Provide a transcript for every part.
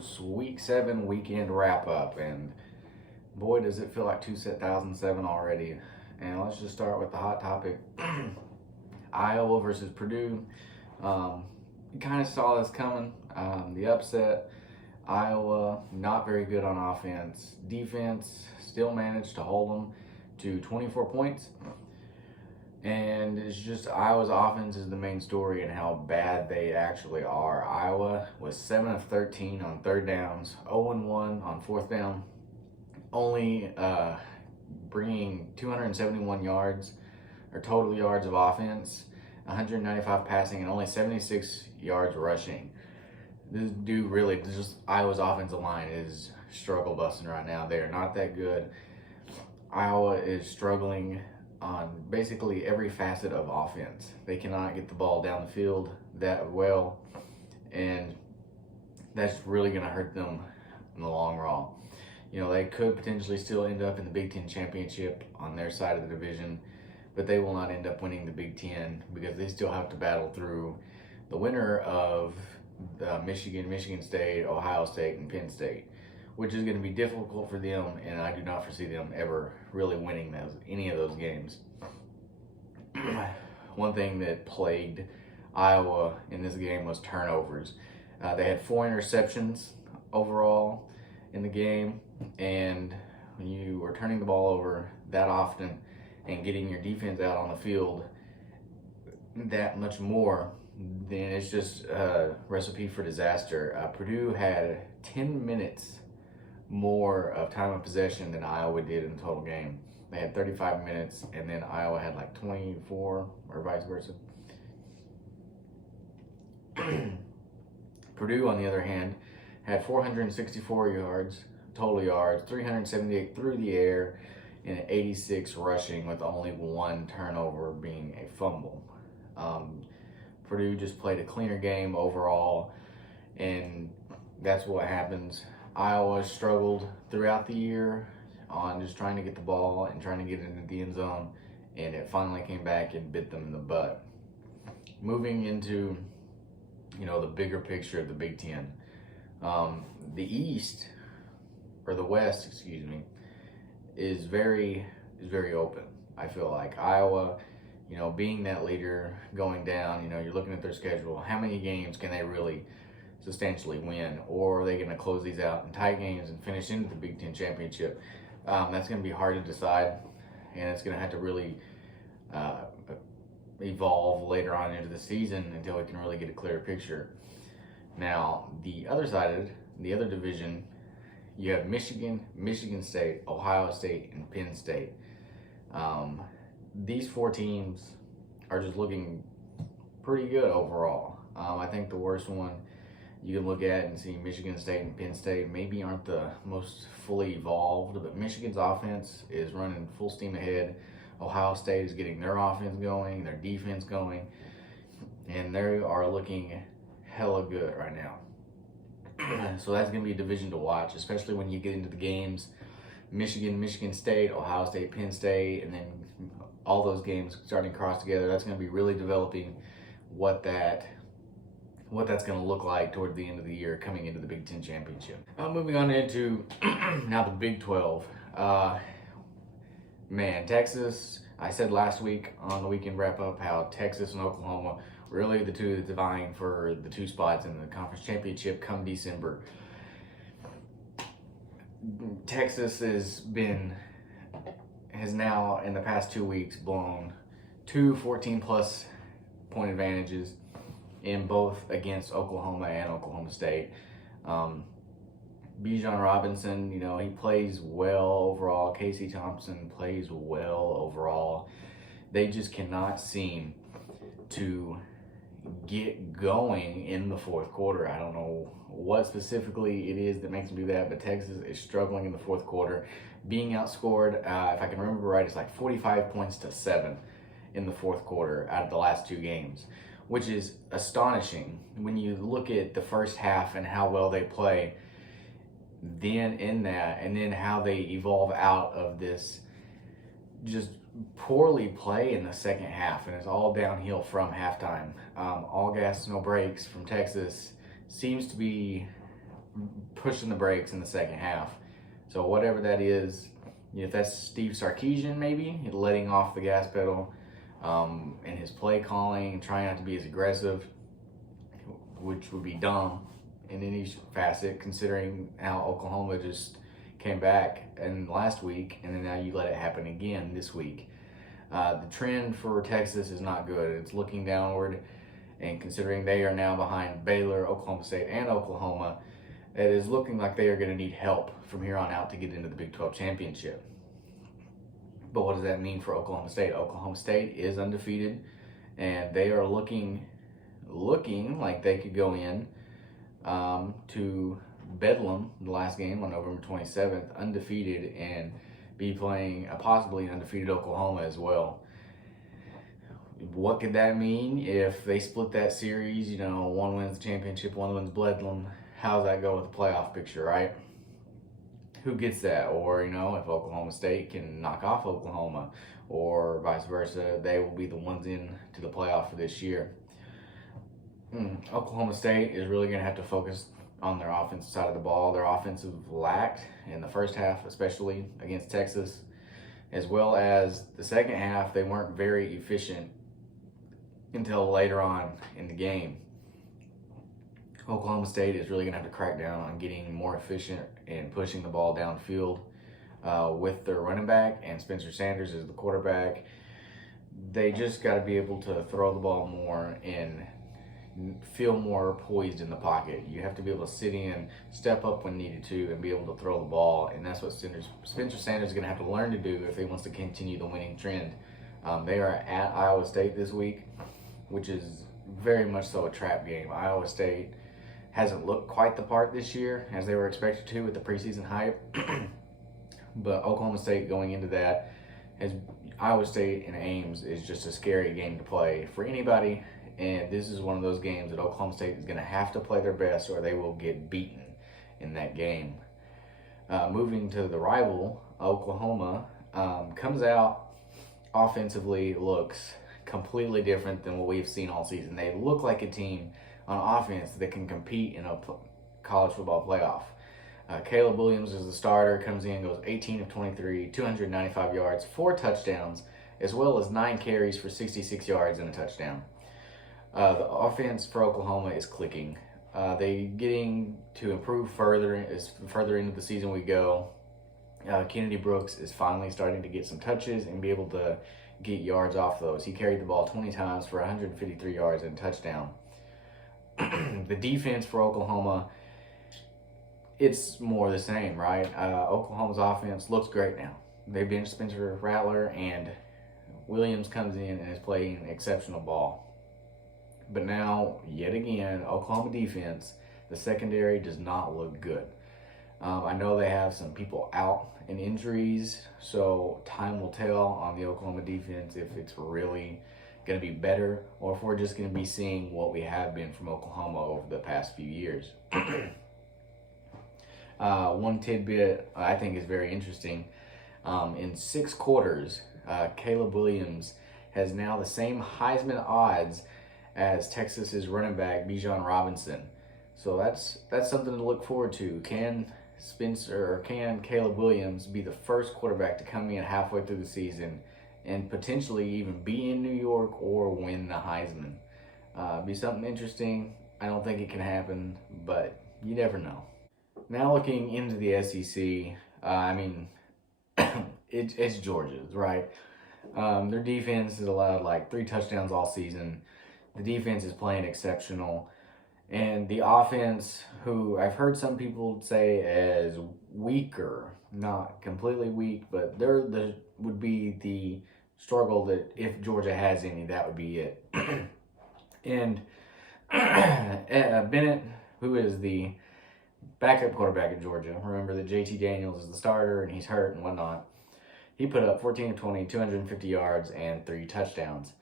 Sports Week 7 weekend wrap up, and boy, does it feel like 2007 already. And let's just start with the hot topic Iowa versus Purdue. You kind of saw this coming. The upset. Iowa, not very good on offense. Defense still managed to hold them to 24 points. And it's just Iowa's offense is the main story and how bad they actually are. Iowa was 7 of 13 on third downs, 0-1 on fourth down, only bringing 271 yards or total yards of offense, 195 passing, and only 76 yards rushing. This dude really, just Iowa's offensive line is struggle busting right now. They are not that good. Iowa is struggling on basically every facet of offense. They cannot get the ball down the field that well, and that's really going to hurt them in the long run. You know, they could potentially still end up in the Big Ten championship on their side of the division, but they will not end up winning the Big Ten because they still have to battle through the winner of Michigan State, Ohio State, and Penn State, which is going to be difficult for them, and I do not foresee them ever really winning any of those games. One thing that plagued Iowa in this game was turnovers. They had 4 interceptions overall in the game, and when you were turning the ball over that often and getting your defense out on the field that much more, then it's just a recipe for disaster. Purdue had 10 minutes more of time of possession than Iowa did in the total game. They had 35 minutes, and then Iowa had like 24, or vice versa. Purdue, on the other hand, had 464 total yards, 378 through the air, and 86 rushing, with only 1 turnover being a fumble. Purdue just played a cleaner game overall, and that's what happens. Iowa struggled throughout the year on just trying to get the ball and trying to get into the end zone, and it finally came back and bit them in the butt. Moving into, the bigger picture of the Big Ten, the East, or the West, excuse me, is very open. I feel like Iowa, being that leader going down, you're looking at their schedule. How many games can they really substantially win, or are they going to close these out in tight games and finish into the Big Ten championship? That's going to be hard to decide, and it's going to have to really evolve later on into the season until we can really get a clearer picture. Now, the other side of it, the other division, you have Michigan, Michigan State, Ohio State, and Penn State. These 4 teams are just looking pretty good overall. I think the worst one you can look at and see Michigan State and Penn State maybe aren't the most fully evolved, but Michigan's offense is running full steam ahead. Ohio State is getting their offense going, their defense going, and they are looking hella good right now. So that's going to be a division to watch, especially when you get into the games. Michigan, Michigan State, Ohio State, Penn State, and then all those games starting to cross together. That's going to be really developing what that's going to look like toward the end of the year coming into the Big Ten championship. Moving on into now the Big 12. Texas, I said last week on the weekend wrap-up how Texas and Oklahoma were really the two that's vying for the 2 spots in the conference championship come December. Texas has now in the past 2 weeks blown 2 14-plus point advantages in both against Oklahoma and Oklahoma State. Bijan Robinson, he plays well overall. Casey Thompson plays well overall. They just cannot seem to get going in the fourth quarter. I don't know what specifically it is that makes them do that, but Texas is struggling in the fourth quarter, being outscored, if I can remember right, it's like 45 points to 7 in the fourth quarter out of the last 2 games, which is astonishing when you look at the first half and how well they play then in that, and then how they evolve out of this just poorly play in the second half, and it's all downhill from halftime. All gas, no brakes from Texas seems to be pushing the brakes in the second half. So whatever that is, if that's Steve Sarkisian maybe, letting off the gas pedal in his play calling, trying not to be as aggressive, which would be dumb in any facet considering how Oklahoma just came back and last week, and then now you let it happen again this week. The trend for Texas is not good. It's looking downward, and considering they are now behind Baylor, Oklahoma State, and Oklahoma, it is looking like they are going to need help from here on out to get into the Big 12 championship. But what does that mean for Oklahoma State? Oklahoma State is undefeated, and they are looking like they could go in to Bedlam, the last game on November 27th, undefeated, and be playing a possibly undefeated Oklahoma as well. What could that mean if they split that series? One wins the championship, one wins Bedlam. How does that go with the playoff picture, right? Who gets that? Or, if Oklahoma State can knock off Oklahoma, or vice versa, they will be the ones in to the playoff for this year. Oklahoma State is really going to have to focus on their offensive side of the ball. Their offensive lacked in the first half, especially against Texas, as well as the second half. They weren't very efficient until later on in the game. Oklahoma State is really going to have to crack down on getting more efficient and pushing the ball downfield with their running back, and Spencer Sanders is the quarterback. They just got to be able to throw the ball more and feel more poised in the pocket. You have to be able to sit in, step up when needed to, and be able to throw the ball. And that's what Spencer Sanders is going to have to learn to do if he wants to continue the winning trend. They are at Iowa State this week, which is very much so a trap game. Iowa State hasn't looked quite the part this year as they were expected to with the preseason hype. But Oklahoma State going into that, as Iowa State and Ames, is just a scary game to play for anybody. And this is one of those games that Oklahoma State is going to have to play their best, or they will get beaten in that game. Moving to the rival, Oklahoma comes out offensively, looks completely different than what we've seen all season. They look like a team on offense that can compete in a college football playoff. Caleb Williams is the starter, comes in, goes 18 of 23, 295 yards, 4 touchdowns, as well as 9 carries for 66 yards and a touchdown. The offense for Oklahoma is clicking. They getting to improve further as further into the season we go. Kennedy Brooks is finally starting to get some touches and be able to get yards off those. He carried the ball 20 times for 153 yards and a touchdown. The defense for Oklahoma, it's more the same, right? Oklahoma's offense looks great now. They benched Spencer Rattler, and Williams comes in and is playing exceptional ball. But now, yet again, Oklahoma defense, the secondary does not look good. I know they have some people out and injuries, so time will tell on the Oklahoma defense if it's really going to be better or if we're just going to be seeing what we have been from Oklahoma over the past few years. One tidbit I think is very interesting. In 6 quarters, Caleb Williams has now the same Heisman odds as Texas's running back Bijan Robinson. So that's something to look forward to. Can Caleb Williams be the first quarterback to come in halfway through the season and potentially even be in New York or win the Heisman? Be something interesting. I don't think it can happen, but you never know. Now looking into the SEC, it's Georgia's, right? Their defense has allowed like 3 touchdowns all season. The defense is playing exceptional. And the offense, who I've heard some people say as weaker, not completely weak, but would be the struggle that if Georgia has any, that would be it. And Bennett, who is the backup quarterback at Georgia, remember that JT Daniels is the starter and he's hurt and whatnot. He put up 14 of 20, 250 yards and 3 touchdowns.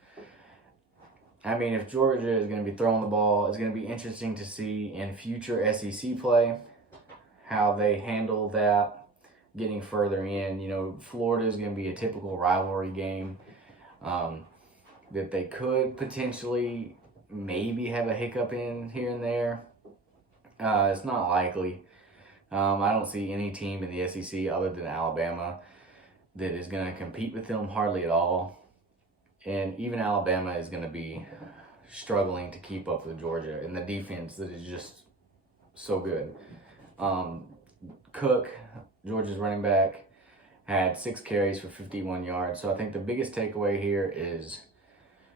If Georgia is going to be throwing the ball, it's going to be interesting to see in future SEC play how they handle that getting further in. Florida is going to be a typical rivalry game that they could potentially maybe have a hiccup in here and there. It's not likely. I don't see any team in the SEC other than Alabama that is going to compete with them hardly at all. And even Alabama is going to be struggling to keep up with Georgia and the defense that is just so good. Cook, Georgia's running back, had 6 carries for 51 yards. So I think the biggest takeaway here is,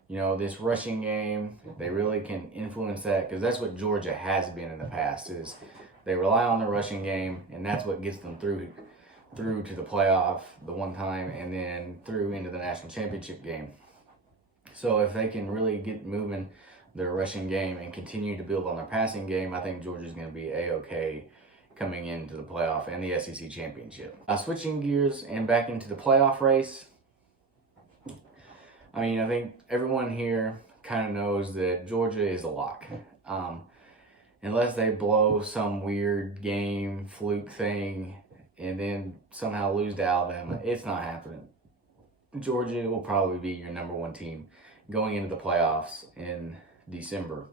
this rushing game, they really can influence that, because that's what Georgia has been in the past, is they rely on the rushing game, and that's what gets them through to the playoff the one time, and then through into the national championship game. So if they can really get moving their rushing game and continue to build on their passing game, I think Georgia's going to be A-okay coming into the playoff and the SEC championship. Switching gears and back into the playoff race, I think everyone here kind of knows that Georgia is a lock. Unless they blow some weird game, fluke thing, and then somehow lose to Alabama, it's not happening. Georgia will probably be your number 1 team going into the playoffs in December.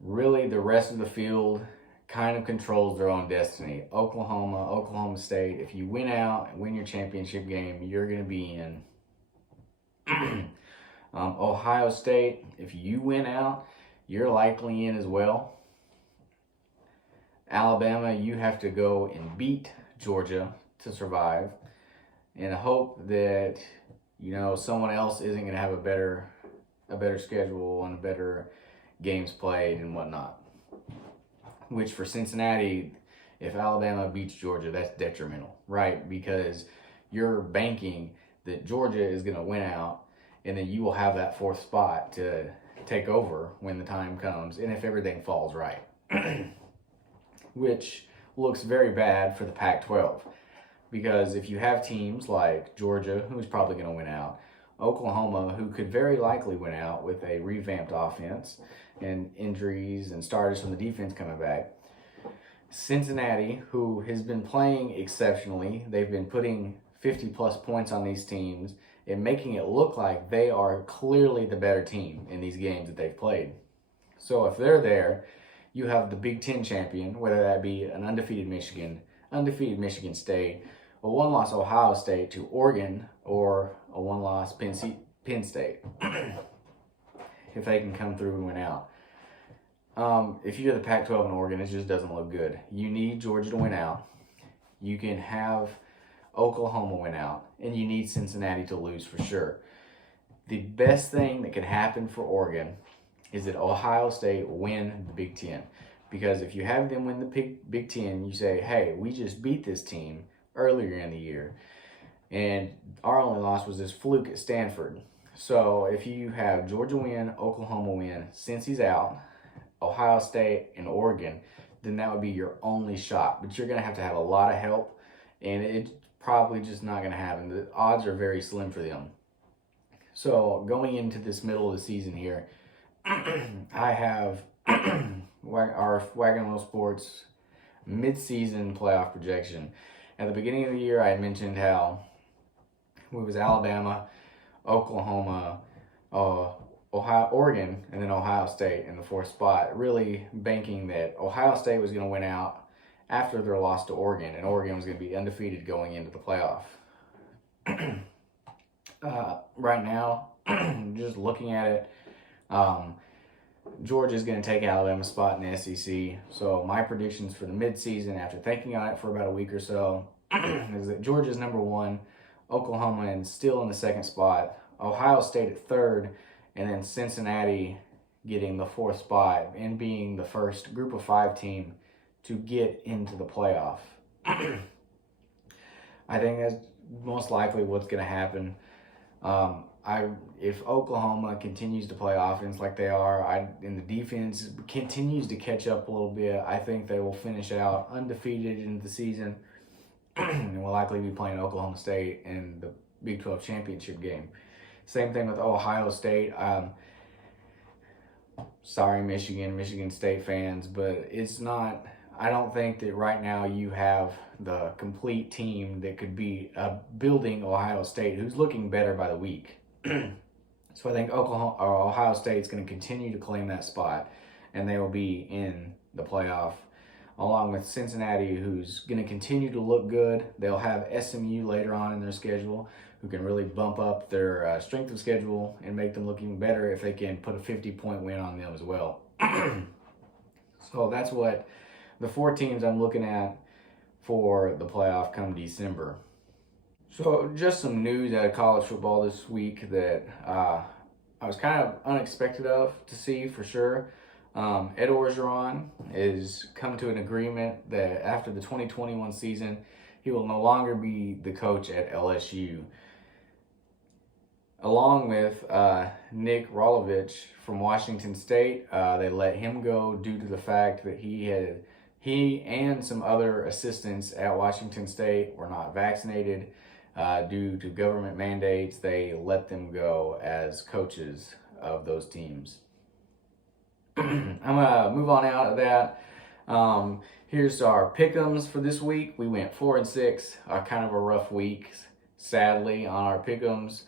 Really, the rest of the field kind of controls their own destiny. Oklahoma State, if you win out and win your championship game, you're going to be in. Ohio State, if you win out, you're likely in as well. Alabama, you have to go and beat Georgia to survive, and hope that someone else isn't going to have a better schedule and better games played and whatnot. Which for Cincinnati, if Alabama beats Georgia, that's detrimental, right? Because you're banking that Georgia is going to win out, and then you will have that 4th spot to take over when the time comes, and if everything falls right. Which looks very bad for the Pac-12. Because if you have teams like Georgia, who's probably going to win out, Oklahoma, who could very likely win out with a revamped offense and injuries and starters from the defense coming back, Cincinnati, who has been playing exceptionally, they've been putting 50-plus points on these teams and making it look like they are clearly the better team in these games that they've played. So if they're there, you have the Big Ten champion, whether that be an undefeated Michigan State, a 1-loss Ohio State to Oregon, or a 1-loss Penn State, if they can come through and win out. If you're the Pac-12 and Oregon, it just doesn't look good. You need Georgia to win out. You can have Oklahoma win out, and you need Cincinnati to lose for sure. The best thing that could happen for Oregon is that Ohio State win the Big Ten. Because if you have them win the Big Ten, you say, hey, we just beat this team earlier in the year, and our only loss was this fluke at Stanford. So if you have Georgia win, Oklahoma win, Cincy's out, Ohio State and Oregon, then that would be your only shot. But you're going to have a lot of help, and it's probably just not going to happen. The odds are very slim for them. So going into this middle of the season here, I have our Wagon Wheel Sports mid-season playoff projection. At the beginning of the year, I had mentioned how it was Alabama, Oklahoma, Oregon, and then Ohio State in the 4th spot, really banking that Ohio State was going to win out after their loss to Oregon, and Oregon was going to be undefeated going into the playoff. Right now, just looking at it, Georgia's going to take Alabama's spot in the SEC. So my predictions for the midseason, after thinking on it for about a week or so, is that Georgia's number 1, Oklahoma is still in the 2nd spot, Ohio State at 3rd, and then Cincinnati getting the 4th spot and being the first Group of 5 team to get into the playoff. I think that's most likely what's going to happen. If Oklahoma continues to play offense like they are, and the defense continues to catch up a little bit, I think they will finish out undefeated into the season and will likely be playing Oklahoma State in the Big 12 championship game. Same thing with Ohio State. Sorry, Michigan State fans, but it's not. I don't think that right now you have the complete team that could be building Ohio State, who's looking better by the week. So I think Ohio State's going to continue to claim that spot. and they will be in the playoff, along with Cincinnati, who's going to continue to look good. They'll have SMU later on in their schedule, who can really bump up their strength of schedule and make them look even better if they can put a 50-point win on them as well. So that's what the 4 teams I'm looking at for the playoff come December. So just some news out of college football this week that I was kind of unexpected to see for sure. Ed Orgeron is come to an agreement that after the 2021 season, he will no longer be the coach at LSU. Along with Nick Rolovich from Washington State, they let him go due to the fact that he and some other assistants at Washington State were not vaccinated. Due to government mandates, they let them go as coaches of those teams. I'm going to move on out of that. Here's our pick'ems for this week. We went 4-6, kind of a rough week, sadly, on our pick'ems.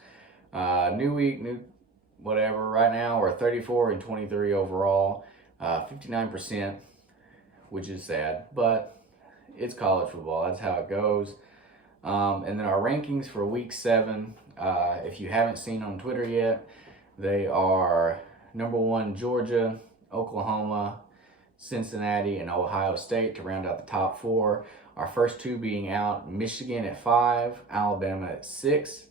New week, new whatever. Right now, we're 34-23 overall, 59%, which is sad, but it's college football. That's how it goes. And then our rankings for week 7, if you haven't seen on Twitter yet, they are number 1, Georgia, Oklahoma, Cincinnati, and Ohio State to round out the top 4. Our first 2 being out, Michigan at 5, Alabama at 6.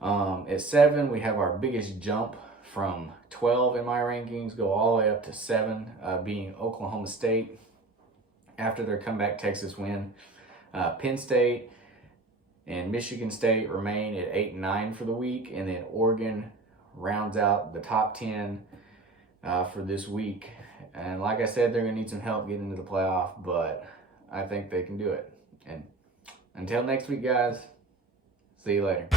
At 7, we have our biggest jump from 12 in my rankings, go all the way up to 7, being Oklahoma State after their comeback Texas win. Penn State and Michigan State remain at 8 and 9 for the week, and then Oregon rounds out the top 10 for this week. And like I said, they're going to need some help getting into the playoff, but I think they can do it. And until next week, guys, see you later.